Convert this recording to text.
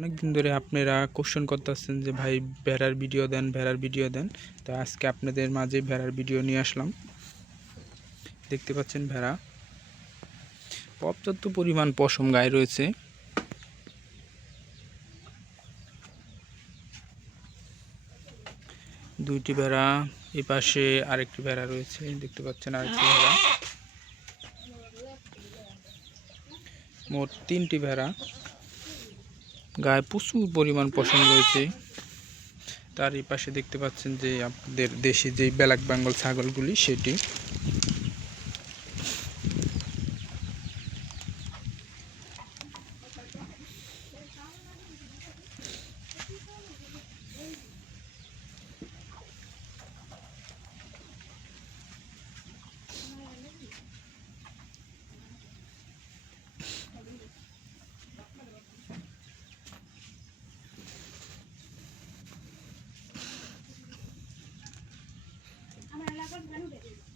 অনেক দিন ধরে আপনারা কোশ্চেন করতেছেন যে ভাই ভেড়ার ভিডিও দেন, ভেড়ার ভিডিও দেন। তো আজকে আপনাদের মাঝে ভেড়ার ভিডিও নিয়ে আসলাম। দেখতে পাচ্ছেন ভেড়া, পর্যাপ্ত পরিমাণ পশম গায়ে রয়েছে। দুইটি ভেড়া, এই পাশে আরেকটি ভেড়া রয়েছে, দেখতে পাচ্ছেন আরেকটি ভেড়া। মোট তিনটি ভেড়া, গায়ে প্রচুর পরিমাণ পশম রয়েছে। তার এই পাশে দেখতে পাচ্ছেন যে আপনাদের দেশি যে ব্ল্যাক বেঙ্গল ছাগলগুলি, সেটি। আমার এলাকার